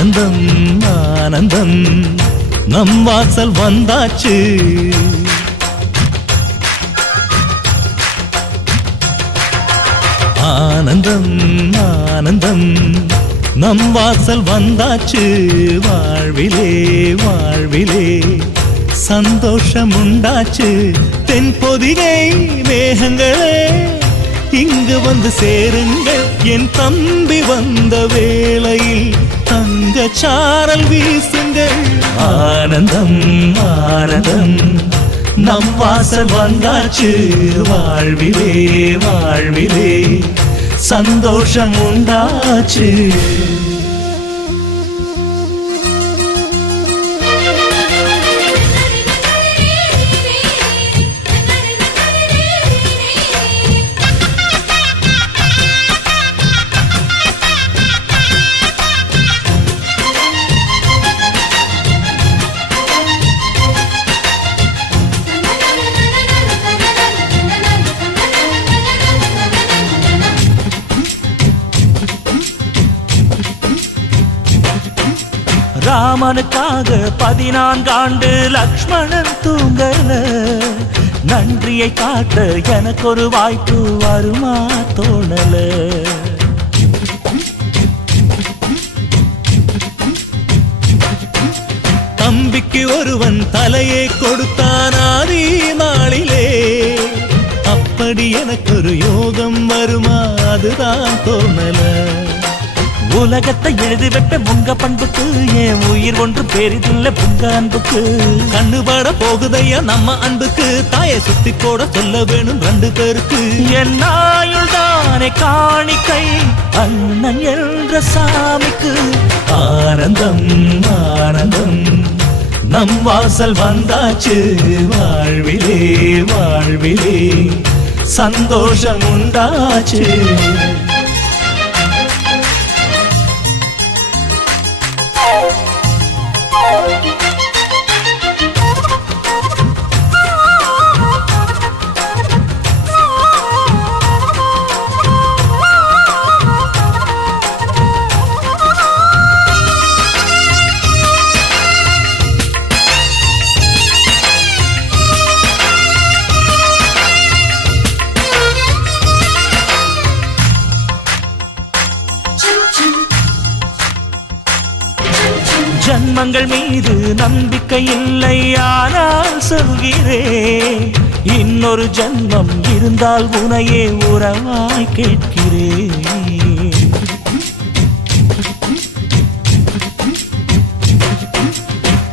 ஆனந்தம் ஆனந்தம் நம் வாசல் வந்தாச்சு. ஆனந்தம் ஆனந்தம் நம் வாசல் வந்தாச்சு. வாழ்விலே வாழ்விலே சந்தோஷம் உண்டாச்சு. தென்பொதிகை மேகங்களே இங்கு வந்து சேருங்கள். என் தம்பி வந்த வேளையில் தங்க சாரல் வீசுங்கள். ஆனந்தம் ஆனந்தம் நம் வாசல் வந்தாச்சு. வாழ்விலே வாழ்விலே சந்தோஷம் உண்டாச்சு. ராமனுக்காக 14 ஆண்டு லக்ஷ்மணன் தூங்கல. நன்றியை காட்ட எனக்கு ஒரு வாய்ப்பு வருமா தோணல. தம்பிக்கு ஒருவன் தலையை கொடுத்தான் ஆதி நாளிலே. அப்படி எனக்கு ஒரு யோகம் வருமா அதுதான் தோணல. உலகத்தை எழுதி வைப்பேன் உங்க பண்புக்கு. என் உயிர் ஒன்று பெரிதில்ல உங்க அன்புக்கு. கண்ணுபட போகுதையா நம்ம அன்புக்கு. தாயை சுத்தி போட சொல்ல வேணும் 2 பேருக்கு. என் ஆயுள் தானே காணிக்கை அண்ணன் என்ற சாமிக்கு. ஆனந்தம் ஆனந்தம் நம் வாசல் வந்தாச்சு. வாழ்விலே வாழ்விலே சந்தோஷம் உண்டாச்சு. ஜன்மங்கள் மீது நம்பிக்கை இல்லை ஆனால் சொல்கிறேன். இன்னொரு ஜன்மம் இருந்தால் உனையே உறவாய் கேட்கிறேன்.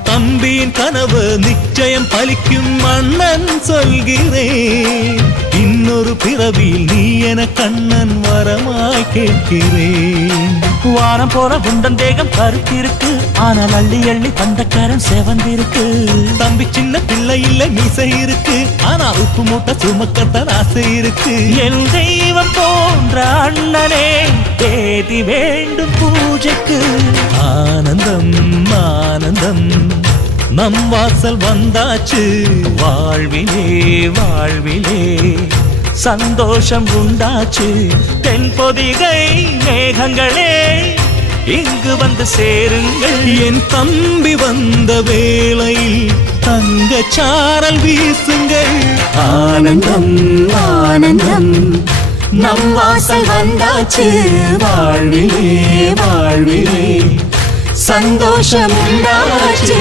தம்பியின் கனவு நிச்சயம் பலிக்கும் அண்ணன் சொல்கிறேன். இன்னொரு பிறவியில் நீ என கண்ணன் வரமாய் கேட்கிறேன். வாரம் போற குண்டன் தேகம் கருத்திருக்கு. ஆனால் அள்ளி அள்ளி தந்தக்காரன் செவந்திருக்கு. தம்பி சின்ன பிள்ளை இல்ல மீசை இருக்கு. ஆனா உப்பு மூட்டை சுமக்கத்தான் ஆசை இருக்கு. என் தெய்வம் போன்ற அண்ணனே தேதி வேண்டும் பூஜைக்கு. ஆனந்தம் ஆனந்தம் நம் வாசல் வந்தாச்சு. வாழ்விலே வாழ்விலே சந்தோஷம் உண்டாச்சு. தென்பொதிகை மேகங்களே இங்கு வந்து சேருங்கள். என் தம்பி வந்த வேளையில் தங்க சாரல் வீசுங்கள். ஆனந்தம் ஆனந்தம் நம் வாசல் வந்தாச்சு. வாழ்விலே வாழ்விலே சந்தோஷம் உண்டாச்சு.